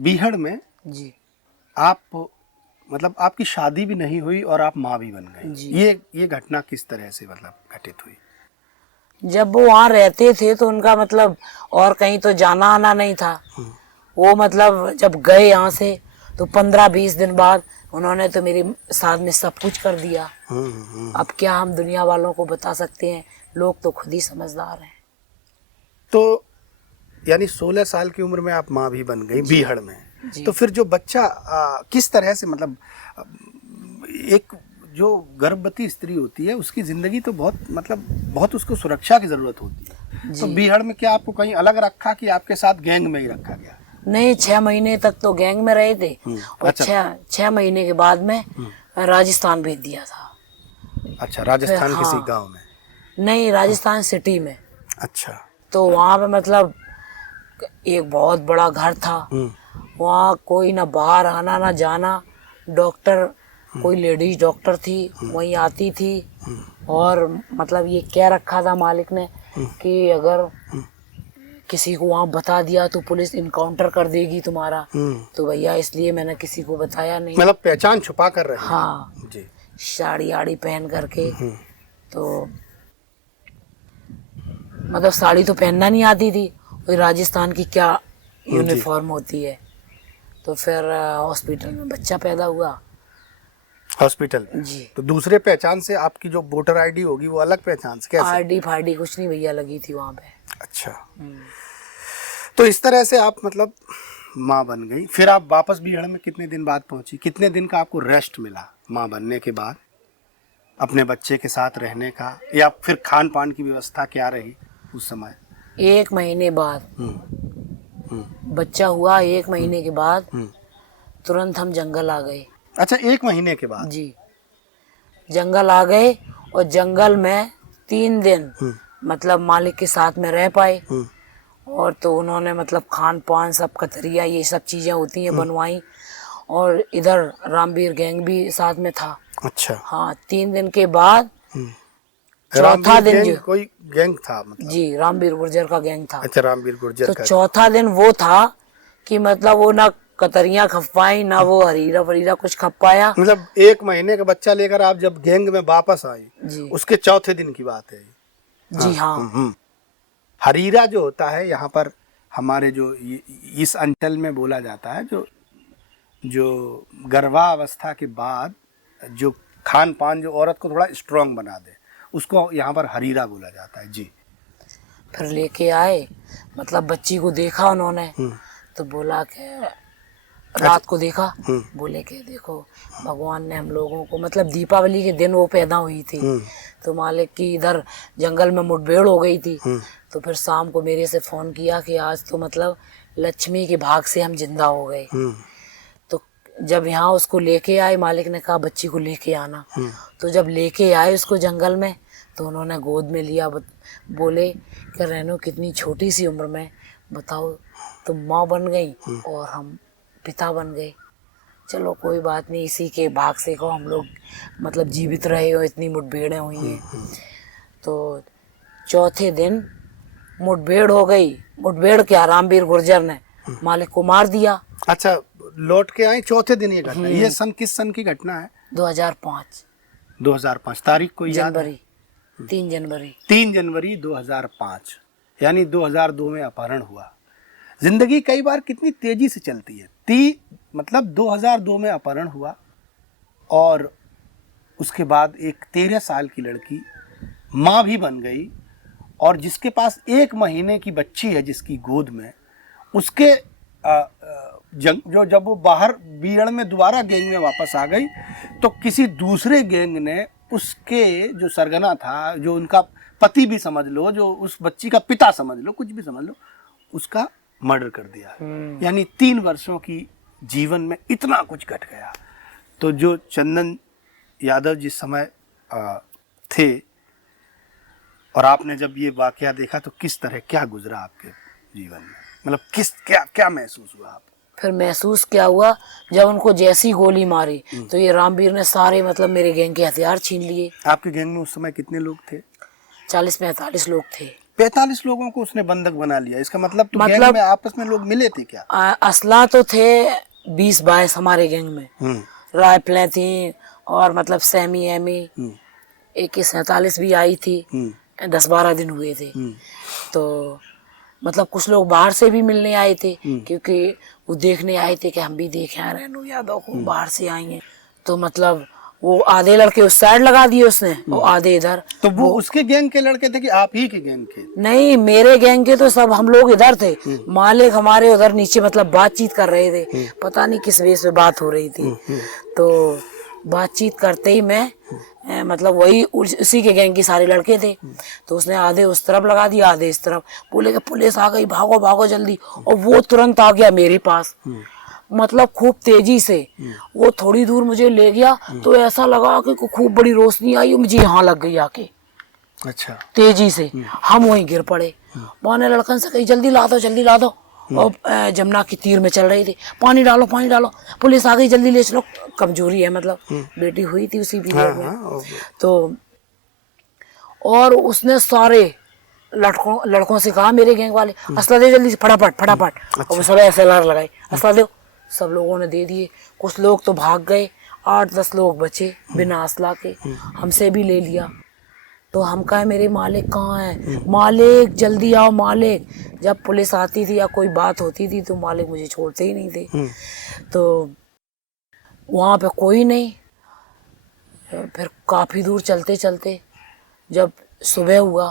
बीहड़ में जी आप मतलब आपकी शादी भी नहीं हुई और आप माँ भी बन गई। जी। ये घटना किस तरह से मतलब घटित हुई? जब वो वहाँ रहते थे तो उनका मतलब और कहीं तो जाना आना नहीं था। वो मतलब जब गए यहाँ से तो 15-20 दिन बाद उन्होंने तो मेरे साथ में सब कुछ कर दिया। अब क्या हम दुनिया वालों को बता सकते हैं, लोग तो खुद ही समझदार हैं। तो यानी 16 साल की उम्र में आप माँ भी बन गई बीहड़ में। जी। तो फिर जो बच्चा किस तरह से मतलब एक जो गर्भवती स्त्री होती है उसकी जिंदगी तो बहुत उसको सुरक्षा की जरूरत होती है। तो बीहड़ में क्या आपको कहीं अलग रखा कि आपके साथ गैंग में ही रखा गया? नहीं, 6 महीने तक तो गैंग में रहे थे और अच्छा। 6 महीने के बाद में राजस्थान भेज दिया था। अच्छा, राजस्थान हाँ। किसी गांव में? नहीं, राजस्थान सिटी में। अच्छा। तो वहाँ पे मतलब एक बहुत बड़ा घर था। वहाँ कोई ना बाहर आना ना जाना। डॉक्टर, कोई लेडीज डॉक्टर थी वहीं आती थी। और मतलब ये कह रखा था मालिक ने कि अगर किसी को वहाँ बता दिया तो पुलिस इनकाउंटर कर देगी तुम्हारा। तो भैया इसलिए मैंने किसी को बताया नहीं। मतलब पहचान छुपा कर रहे हैं। हाँ जी। साड़ी आड़ी पहन करके। तो मतलब साड़ी तो पहनना नहीं आती थी, वही राजस्थान की क्या यूनिफॉर्म होती है। तो फिर हॉस्पिटल में बच्चा पैदा हुआ। हॉस्पिटल में? जी। तो दूसरे पहचान से आपकी जो वोटर आईडी होगी वो अलग पहचान से कैसे? आरडी फारडी कुछ नहीं भैया लगी थी वहाँ पे। अच्छा। तो इस तरह से आप मतलब माँ बन गई। फिर आप वापस बीहड़ में कितने दिन बाद पहुंची? कितने दिन का आपको रेस्ट मिला माँ बनने के बाद अपने बच्चे के साथ रहने का, या फिर खान पान की व्यवस्था क्या रही उस समय? 1 महीने बाद बच्चा हुआ। 1 महीने के बाद तुरंत हम जंगल आ गए। अच्छा, 1 महीने के बाद? जी, जंगल आ गए और जंगल में 3 दिन मतलब मालिक के साथ में रह पाए। और तो उन्होंने मतलब खान पान सब कतरिया ये सब चीजें होती हैं बनवाई। और इधर रामवीर गैंग भी साथ में था। अच्छा। हाँ, 3 दिन के बाद चौथा रामवीर दिन गैंग कोई गैंग था मतलब? जी, रामवीर गुर्जर का गैंग था। अच्छा, रामवीर गुर्जर तो का। चौथा दिन वो था कि मतलब वो ना कतरियां खपाई ना वो हरीरा वरीरा कुछ खपाया। मतलब 1 महीने का बच्चा लेकर आप जब गैंग में वापस आई जी। उसके चौथे दिन की बात है? जी हाँ। हरीरा जो होता है यहाँ पर हमारे जो इस अंचल में बोला जाता है, जो गर्भावस्था के बाद जो खान पान जो औरत को थोड़ा स्ट्रांग बना दे उसको यहाँ पर हरीरा बोला जाता है। जी। फिर लेके आए, मतलब बच्ची को देखा उन्होंने तो बोला कि रात को देखा, बोले कि देखो भगवान ने हम लोगों को मतलब दीपावली के दिन वो पैदा हुई थी। तो मालिक की इधर जंगल में मुठभेड़ हो गई थी। तो फिर शाम को मेरे से फ़ोन किया कि आज तो मतलब लक्ष्मी के भाग से हम जिंदा हो गए। तो जब यहाँ उसको लेके आए, मालिक ने कहा बच्ची को लेके आना। तो जब लेके आए उसको जंगल में तो उन्होंने गोद में लिया। बोले कि रेनू कितनी छोटी सी उम्र में बताओ तुम माँ बन गई और हम पिता बन गए। चलो कोई बात नहीं, इसी के भाग से को हम लोग मतलब जीवित रहे हो, इतनी मुठभेड़ें हुई हैं। तो चौथे दिन मुठभेड़ हो गई। मुठभेड़ क्या, रामवीर गुर्जर ने मालिक को मार दिया। अच्छा, लौट के आई चौथे दिन ये घटना। ये सन किस सन की घटना है? 2005। 2005 तारीख को याद है? जनवरी 3 जनवरी 3 जनवरी 2005, यानी 2002 में अपहरण हुआ। जिंदगी कई बार कितनी तेजी से चलती है। मतलब 2002 में अपहरण हुआ और उसके बाद एक 13 साल की लड़की माँ भी बन गई और जिसके पास 1 महीने की बच्ची है जिसकी गोद में, उसके जब वो बाहर बीहड़ में दोबारा गैंग में वापस आ गई तो किसी दूसरे गैंग ने उसके जो सरगना था, जो उनका पति भी समझ लो, जो उस बच्ची का पिता समझ लो, कुछ भी समझ लो, उसका मर्डर कर दिया। यानी 3 वर्षों की जीवन में इतना कुछ घट गया। तो जो चंदन यादव जिस समय थे और आपने जब ये वाकया देखा तो किस तरह क्या गुजरा आपके जीवन में, मतलब क्या महसूस हुआ आप? फिर महसूस क्या हुआ, जब उनको जैसी गोली मारी तो ये रामवीर ने सारे मतलब मेरे गैंग के हथियार छीन लिए। आपके गैंग में उस समय कितने लोग थे? 40-45 लोग थे। 45 लोगों को उसने बंधक बना लिया, इसका मतलब तो गैंग में आपस में लोग मिले थे क्या? असला तो थे 20-22 हमारे गैंग में, राइफलें थी और मतलब सेमी एमी AK-47 भी आई थी। 10-12 दिन हुए थे। तो मतलब कुछ लोग बाहर से भी मिलने आए थे, क्योंकि वो देखने आए थे कि हम भी देखे हैं रेणु यादव को, बाहर से आई हैं। तो मतलब वो आधे लड़के उस साइड लगा दिए उसने और आधे इधर। तो वो उसके गैंग के लड़के थे कि आप ही के गैंग के? नहीं, मेरे गैंग के तो सब हम लोग इधर थे, मालिक हमारे उधर नीचे मतलब बातचीत कर रहे थे, पता नहीं किस वेश पे बात हो रही थी। तो बातचीत करते ही मैं मतलब वही उसी के गैंग के सारे लड़के थे। तो उसने आधे उस तरफ लगा दिया, आधे इस तरफ। बोले कि पुलिस आ गई, भागो भागो जल्दी। और वो तुरंत आ गया मेरे पास, मतलब खूब तेजी से। वो थोड़ी दूर मुझे ले गया तो ऐसा लगा कि खूब बड़ी रोशनी आई और मुझे यहाँ लग गई आके। अच्छा। तेजी से हम वहीं गिर पड़े। मैंने लड़कन से कही जल्दी ला दो, जल्दी ला दो। और जमुना की तीर में चल रही थी, पानी डालो पानी डालो, पुलिस आ गई जल्दी ले चलो। कमजोरी है, मतलब बेटी हुई थी उसी पीरियड में। तो और उसने सारे लड़कों से कहा, मेरे गैंग वाले, असला दे जल्दी फटाफट फटाफट। और वो सब SLR लगाई, असला दो। सब लोगों ने दे दिए। कुछ लोग तो भाग गए, 8-10 लोग बचे बिना असला के, हमसे भी ले लिया। तो हम कहे मेरे मालिक कहाँ है, मालिक जल्दी आओ मालिक। जब पुलिस आती थी या कोई बात होती थी तो मालिक मुझे छोड़ते ही नहीं थे। तो वहाँ पे कोई नहीं। फिर काफी दूर चलते चलते जब सुबह हुआ,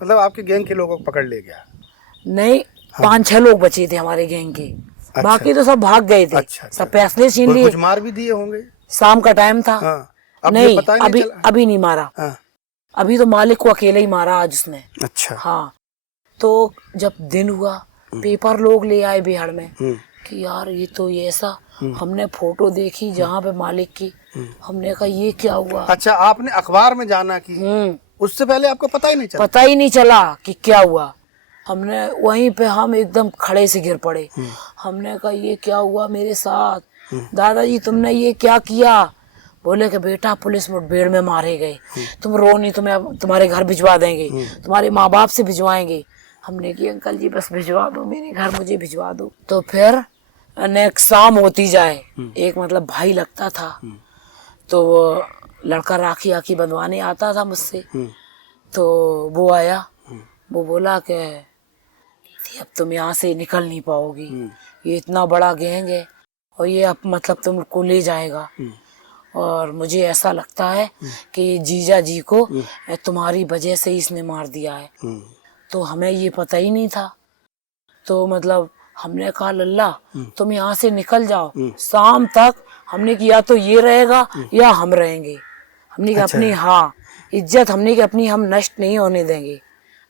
मतलब आपके गैंग के लोगों को पकड़ ले गया? नहीं, 5-6 लोग बचे थे हमारे गैंग के। अच्छा। बाकी तो सब भाग गए थे। अच्छा। सब फैसले छीन लिए। कुछ मार भी दिए होंगे? शाम का टाइम था। अब नहीं, पता ही नहीं चला? अभी नहीं मारा। अभी तो मालिक को अकेले ही मारा आज उसने। अच्छा। हाँ। तो जब दिन हुआ, पेपर लोग ले आए बिहार में कि यार ये तो ये ऐसा। हमने फोटो देखी जहाँ पे मालिक की, हमने कहा ये क्या हुआ। अच्छा, आपने अखबार में जाना कि उससे पहले आपको पता ही नहीं चला? पता ही नहीं चला कि क्या हुआ। हमने वहीं पे हम एकदम खड़े से गिर पड़े। हमने कहा ये क्या हुआ मेरे साथ, दादाजी तुमने ये क्या किया। बोले कि बेटा पुलिस मुठभेड़ में मारे गए, तुम रो नहीं, तुम्हें तुम्हारे घर भिजवा देंगे, तुम्हारे माँ बाप से भिजवाएंगे। हमने कि अंकल जी बस भिजवा दो, मेरे घर मुझे भिजवा दो। तो फिर नेक्स्ट शाम होती जाए, एक मतलब भाई लगता था, तो वो लड़का राखी आखी बंधवाने आता था मुझसे। तो वो आया, वो बोला कि अब तुम यहाँ से निकल नहीं पाओगी, ये इतना बड़ा गैंग है और ये अब मतलब तुमको ले जाएगा। और मुझे ऐसा लगता है कि जीजा जी को तुम्हारी वजह से इसने मार दिया है। तो हमें ये पता ही नहीं था। तो मतलब हमने कहा लल्ला तुम यहाँ से निकल जाओ, शाम तक हमने किया तो ये रहेगा या हम रहेंगे। हमने कि अपनी हाँ इज्जत हमने कि अपनी हम नष्ट नहीं होने देंगे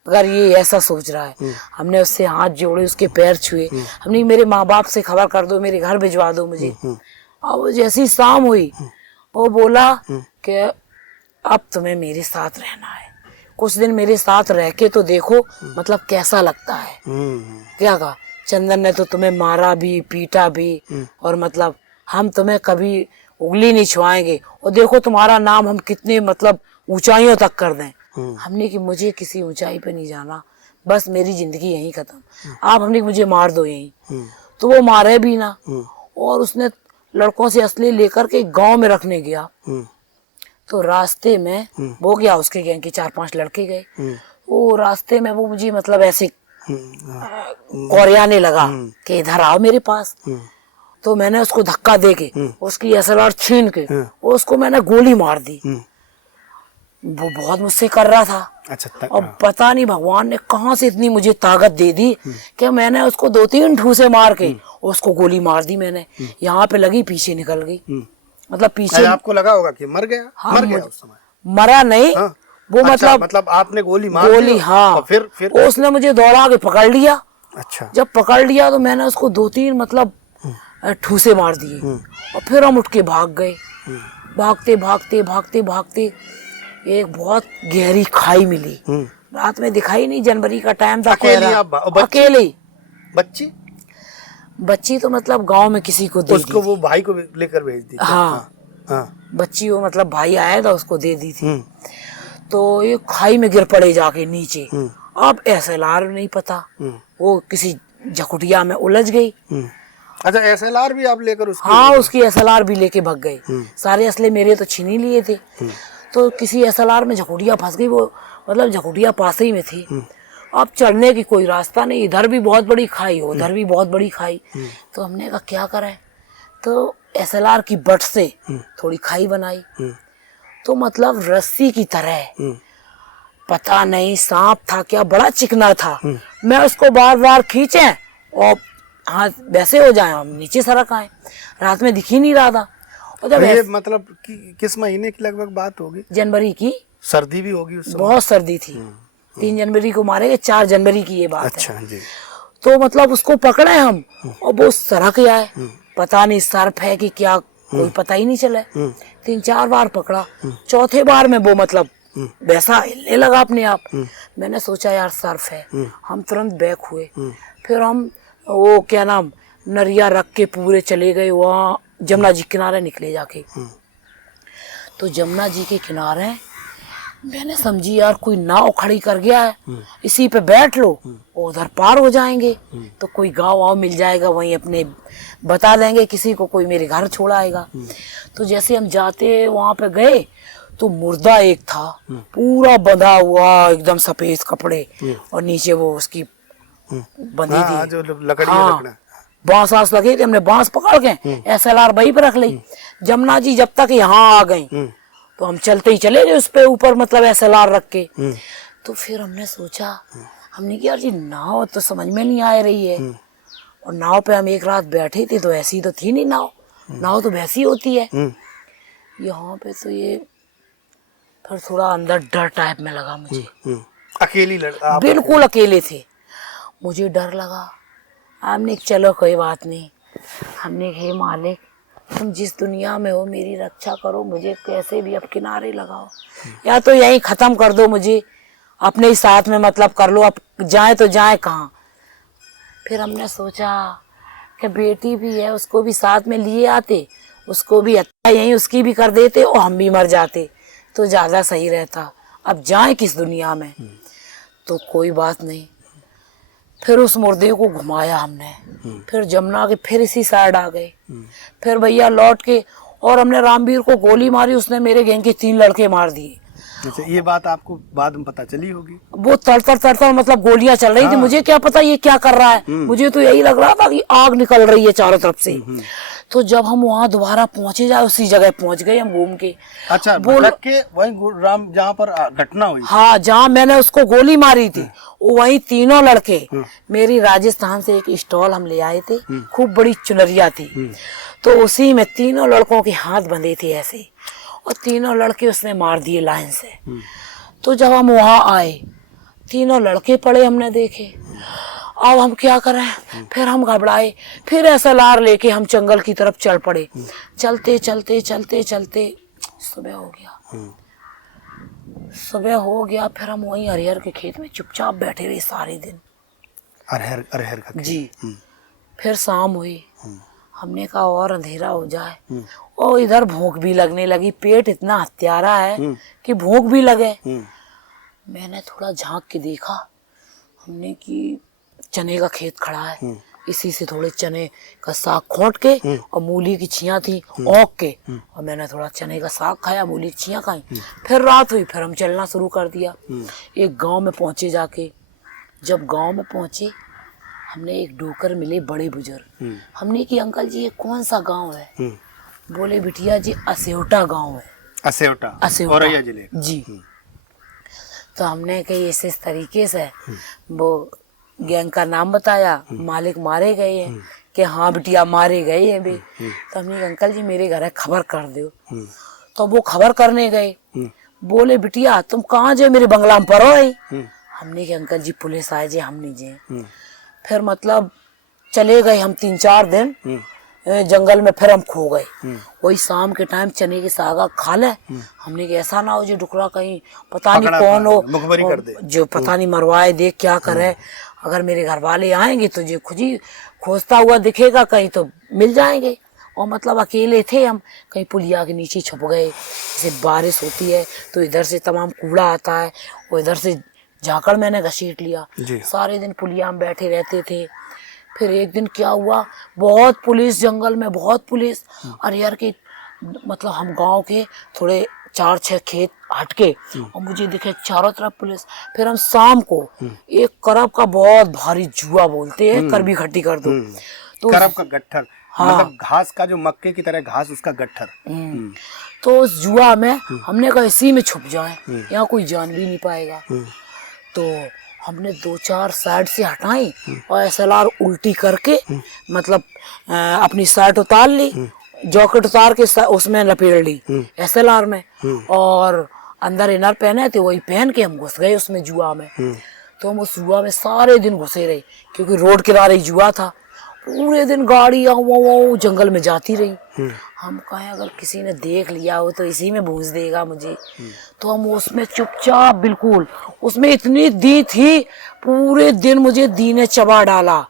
अगर ये ऐसा सोच रहा है। हमने उससे हाथ जोड़े, उसके पैर छुए। हमने मेरे माँ बाप से खबर कर दो, मेरे घर भिजवा दो मुझे। और जैसी शाम हुई वो बोला कि अब तुम्हें मेरे साथ रहना है, कुछ दिन मेरे साथ रह के तो देखो मतलब कैसा लगता है। क्या कहा, चंदन ने तो तुम्हें मारा भी पीटा भी और मतलब हम तुम्हें कभी उंगली नहीं छुआएंगे और देखो तुम्हारा नाम हम कितने मतलब ऊंचाइयों तक कर दें। हमने कि मुझे किसी ऊंचाई पे नहीं जाना, बस मेरी जिंदगी यहीं खत्म, आप हमने मुझे मार दो यहीं। तो वो मारे भी ना और उसने लड़कों से असली लेकर के गांव में रखने गया। तो रास्ते में वो गया, उसके गैंग के 4-5 लड़के गए। वो रास्ते में वो मुझे मतलब ऐसे कोरियाने लगा कि इधर आओ मेरे पास। तो मैंने उसको धक्का दे के उसकी SLR छीन के उसको मैंने गोली मार दी। वो बहुत मुझसे कर रहा था। अच्छा, और पता नहीं भगवान ने कहां से इतनी मुझे ताकत दे दी कि मैंने उसको 2-3 ठूसे मार के उसको गोली मार दी। मैंने यहाँ पे लगी, पीछे निकल गई। मतलब पीछे आपको लगा होगा कि मर गया। हाँ, मर गया उस समय? मरा नहीं। हाँ? वो अच्छा, मतलब आपने गोली मार दी। हाँ, फिर उसने मुझे दौड़ा के पकड़ लिया। अच्छा, जब पकड़ लिया तो मैंने उसको 2-3 मतलब ठूसे मार दिए और फिर हम उठ के भाग गए। भागते भागते भागते भागते एक बहुत गहरी खाई मिली। रात में दिखाई नहीं, जनवरी का टाइम था। अकेले। बच्ची तो मतलब गांव में किसी को दे उसको वो भाई को लेकर भेज दी। हाँ, बच्ची वो मतलब भाई आया था उसको दे दी थी। तो ये खाई में गिर पड़े जाके नीचे। अब SLR नहीं पता, वो किसी झकुटिया में उलझ गई। अच्छा, SLR भी आप लेकर उसकी? हाँ, उसकी SLR भी लेके भाग गए। सारे असले मेरे तो छीन ही लिए थे। तो किसी SLR में झकुटिया फंस गई, वो मतलब झकुटिया पास ही में थी। अब चढ़ने की कोई रास्ता नहीं, इधर भी बहुत बड़ी खाई, उधर भी बहुत बड़ी खाई। तो हमने कहा क्या करें, तो SLR की बट से थोड़ी खाई बनाई। तो मतलब रस्सी की तरह, पता नहीं सांप था क्या, बड़ा चिकना था। मैं उसको बार बार खींचे और हाथ वैसे हो जाए, हम नीचे सरक आए। रात में दिख ही नहीं रहा था। और जब ये मतलब किस महीने की लगभग बात होगी? जनवरी की, सर्दी भी होगी उस समय? बहुत सर्दी थी। 3 जनवरी को मारे गए, 4 जनवरी की ये बात है। अच्छा जी। तो मतलब उसको पकड़े हम और वो सरक आए। पता नहीं सर्फ है कि क्या, कोई पता ही नहीं चला। 3-4 बार पकड़ा, चौथे बार में वो मतलब वैसा हिलने लगा अपने आप। मैंने सोचा यार सर्फ है, हम तुरंत बैक हुए। फिर हम वो क्या नाम नरिया रख के पूरे चले गए वहाँ जमुना जी किनारे निकले जाके। तो जमुना जी के किनारे मैंने समझी यार कोई नाव खड़ी कर गया है, इसी पे बैठ लो और उधर पार हो जाएंगे। तो कोई गांव वाव मिल जाएगा, वहीं अपने बता देंगे किसी को, कोई मेरे घर छोड़ आएगा। तो जैसे हम जाते वहां पे गए तो मुर्दा एक था, पूरा बंधा हुआ एकदम सफेद कपड़े, और नीचे वो उसकी बंधी हाँ, थी जो लकड़ी हाँ, बांस आस लगे थे। हमने बांस पकड़ के SLR वहीं पे रख ली। जमुना जी जब तक यहाँ आ गई तो हम चलते ही चले गए उस पे ऊपर, मतलब SLR रख के। तो फिर हमने सोचा, हमने कहा यार जी नाव तो समझ में नहीं आ रही है, और नाव पे हम एक रात बैठे थे तो ऐसी तो थी नहीं नाव, नाव तो वैसी होती है। यहाँ पे तो ये फिर थोड़ा अंदर डर टाइप में लगा मुझे। अकेली आप बिल्कुल अकेले थे, मुझे डर लगा। हमने चलो कोई बात नहीं, हमने कहा मालिक तुम जिस दुनिया में हो मेरी रक्षा करो, मुझे कैसे भी अब किनारे लगाओ, या तो यहीं खत्म कर दो मुझे, अपने ही साथ में मतलब कर लो, अब जाए तो जाए कहाँ। फिर हमने सोचा कि बेटी भी है, उसको भी साथ में लिए आते, उसको भी अच्छा यहीं उसकी भी कर देते और हम भी मर जाते तो ज्यादा सही रहता। अब जाए किस दुनिया में। तो कोई बात नहीं, फिर उस मुर्दे को घुमाया हमने, फिर जमुना के फिर इसी साइड आ गए। फिर भैया लौट के और हमने रामवीर को गोली मारी, उसने मेरे गैंग के 3 लड़के मार दिए। अच्छा, ये बात आपको बाद में पता चली होगी? वो तड़तड़ मतलब गोलियां चल रही थी, मुझे क्या पता ये क्या कर रहा है, मुझे तो यही लग रहा था कि आग निकल रही है चारों तरफ से। तो जब हम वहाँ दोबारा पहुंचे, जाए उसी जगह पहुंच गए हम घूम के। अच्छा, भटक के वहीं राम जहाँ पर घटना हुई? हाँ, जहाँ मैंने उसको गोली मारी थी वही तीनों लड़के मेरी राजस्थान से एक स्टॉल हम ले आए थे, खूब बड़ी चुनरिया थी, तो उसी में तीनों लड़कों के हाथ बंधे थे ऐसे, और तीनों लड़के उसने मार दिए लाइन से। तो जब हम वहां आए तीनों लड़के पड़े हमने देखे, अब हम क्या करें, फिर हम घबराए, फिर SLR लेके हम जंगल की तरफ चल पड़े। चलते चलते चलते चलते सुबह हो गया, सुबह हो गया। फिर हम वहीं अरहर के खेत में चुपचाप बैठे रहे सारे दिन। अरहर का खेत? जी। फिर शाम हुई, हमने कहा और अंधेरा हो जाए, और इधर भूख भी लगने लगी, पेट इतना हत्यारा है कि भूख भी लगे। मैंने थोड़ा झांक के देखा, हमने कि चने का खेत खड़ा है, इसी से थोड़े चने का साग खोट के और मूली की छियां थी औक के, और मैंने थोड़ा चने का साग खाया, मूली की छियां खाई। फिर रात हुई, फिर हम चलना शुरू कर दिया। एक गांव में पहुंचे जाके, जब गांव में पहुंचे हमने एक डोकर मिले बड़े बुजुर्ग। हमने कि अंकल जी ये कौन सा गांव है? बोले बिटिया जी असेवटा गांव है। असेवटा, औरैया जिले जी। तो हमने कही इस तरीके से वो गैंग का नाम बताया, मालिक मारे गए हैं, कि हाँ बिटिया मारे गए हैं बे। तो हमने अंकल जी मेरे घर है, खबर कर दो। तो वो खबर करने गए, बोले बिटिया तुम कहाँ जे, मेरे बंगला में परो है। हमने कहा अंकल जी पुलिस आए जे, हम नहीं जे। फिर मतलब चले गए हम 3-4 दिन जंगल में, फिर हम खो गए। वही शाम के टाइम चने की सागा खा ले, हमने कहा ऐसा ना हो जो डुकरा कहीं पता नहीं कौन हो, मुखबरी कर दे, जो पता नहीं मरवाए दे क्या करे। अगर मेरे घर वाले आएंगे तो जो खुद ही खोजता हुआ दिखेगा कहीं तो मिल जाएंगे। और मतलब अकेले थे हम, कहीं पुलिया के नीचे छुप गए, जैसे बारिश होती है तो इधर से तमाम कूड़ा आता है और इधर से झाकड़ मैंने घसीट लिया। जी। सारे दिन पुलिया में बैठे रहते थे। फिर एक दिन क्या हुआ, बहुत पुलिस जंगल में, बहुत पुलिस अरियर के, मतलब हम गांव के थोड़े 4-6 खेत हटके, और मुझे दिखे चारों तरफ पुलिस। फिर हम शाम को एक करब का बहुत भारी जुआ बोलते हैं, करबी खट्टी कर दो, तो करब का गट्ठर, हाँ। मतलब घास का जो मक्के की तरह घास, उसका गट्ठर। तो उस जुआ में हमने कहा इसी में छुप जाए, यहाँ कोई जान भी नहीं पाएगा। तो हमने 2-4 साइड से हटाई और एसएलआर उल्टी करके, मतलब अपनी शर्ट उतार ली, जॉकेट उतार के उसमें लपेट ली एसएलआर में, और अंदर इनर पहने थे, वही पहन के हम घुस गए उसमें जुआ में। तो हम उस जुआ में सारे दिन घुसे रहे, क्योंकि रोड किनारे जुआ था। पूरे दिन गाड़ी आओ जंगल में जाती रही। हम कहें अगर किसी ने देख लिया हो तो इसी में भूस देगा मुझे। तो हम उसमें चुपचाप, बिल्कुल उसमें इतनी दी थी, पूरे दिन मुझे दी ने चबा डाला,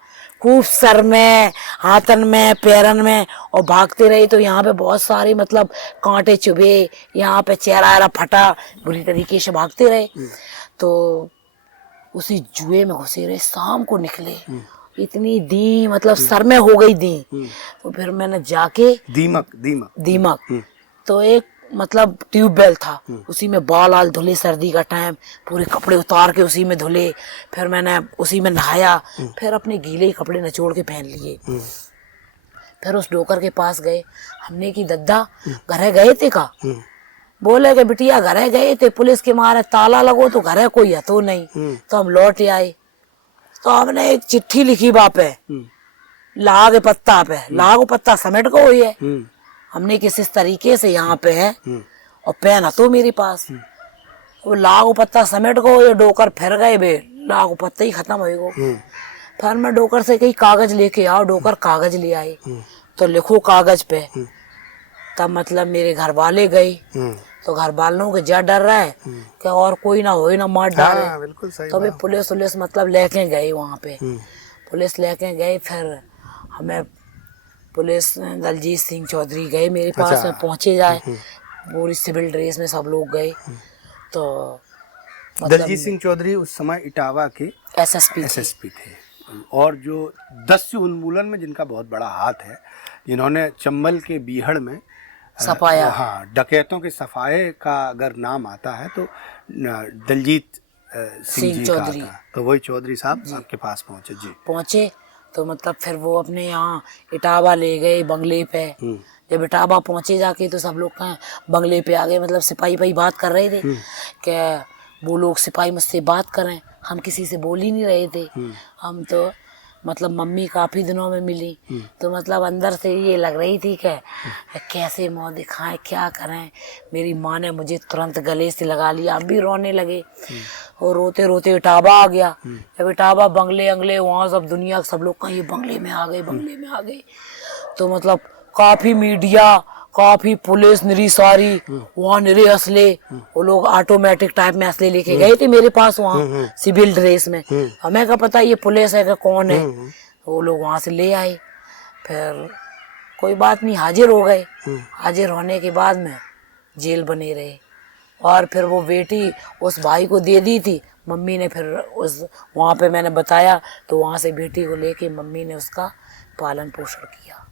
खूब सर में, हाथन में, पैरन में, और भागते रहे। तो यहाँ पे बहुत सारे मतलब कांटे चुभे, यहाँ पे चेहरा फटा, बुरी तरीके से भागते रहे। तो उसी जुए में घुसे रहे, शाम को निकले, इतनी दी मतलब सर में हो गई दी। तो फिर मैंने जाके दीमक तो एक मतलब ट्यूबवेल था, उसी में बाल आल धुले, सर्दी का टाइम, पूरे कपड़े उतार के उसी में धुले। फिर मैंने उसी में नहाया, फिर अपने गीले कपड़े निचोड़ के पहन लिए। फिर उस डोकर के पास गए, हमने की दद्दा घरे गए थे का? बोले कि बिटिया घरे गए थे, पुलिस के मारे ताला लगो तो घरे कोई है तो नहीं। तो हम लौट आए। तो हमने एक चिट्ठी लिखी बापे, लाग पत्ता पे, लाग पत्ता समेट को हुई है, हमने किस तरीके से यहाँ पे है, और पेन तो मेरे पास, वो लाग पत्ता समेट को, ये डोकर फिर गए बे, लाग पत्ता ही खत्म हो गो। फिर मैं डोकर से कहीं कागज लेके आओ, डोकर कागज ले आए। तो लिखो कागज पे। तब मतलब मेरे घर वाले गए, तो घर वालों के जा डर रहा है कि और कोई ना हो ना मार डाले। बिल्कुल सही। तो पुलिस मतलब लेके गए वहाँ पे, पुलिस लेके गए। फिर हमें पुलिस दलजीत सिंह चौधरी गए मेरे पास में, पहुंचे जाए, पूरी सिविल ड्रेस में सब लोग गए। तो दलजीत सिंह चौधरी उस समय इटावा के एसएसपी थे, और जो दस्यु उन्मूलन में जिनका बहुत बड़ा हाथ है, जिन्होंने चंबल के बीहड़ में सफाया, हाँ, डकैतों के सफाये का अगर नाम आता है तो दलजीत सिंह जी का आता है। तो वही चौधरी साहब आपके पास पहुंचे। जी पहुंचे। तो मतलब फिर वो अपने यहाँ इटावा ले गए बंगले पे। जब इटावा पहुंचे जाके तो सब लोग कहें बंगले पे आ गए, मतलब सिपाही बात कर रहे थे कि वो लोग सिपाही मुझसे बात करें, हम किसी से बोल ही नहीं रहे थे। हम तो मतलब मम्मी काफ़ी दिनों में मिली, तो मतलब अंदर से ये लग रही थी कि कैसे मुँह दिखाएं, क्या करें। मेरी माँ ने मुझे तुरंत गले से लगा लिया, अब भी रोने लगे, और रोते रोते इटावा आ गया। जब इटावा बंगले अंगले वहाँ सब दुनिया सब लोग कहीं बंगले में आ गए, बंगले में आ गए। तो मतलब काफ़ी मीडिया, काफ़ी पुलिस निरी सारी वहाँ, निरे असले, वो लोग ऑटोमेटिक टाइप में असले लेके गए थे मेरे पास वहाँ सिविल ड्रेस में। हमें क्या पता ये पुलिस है कि कौन है। वो लोग वहाँ से ले आए। फिर कोई बात नहीं, हाजिर हो गए। हाजिर होने के बाद में जेल बने रहे, और फिर वो बेटी उस भाई को दे दी थी। मम्मी ने फिर उस वहाँ पे मैंने बताया, तो वहाँ से बेटी को लेके मम्मी ने उसका पालन पोषण किया।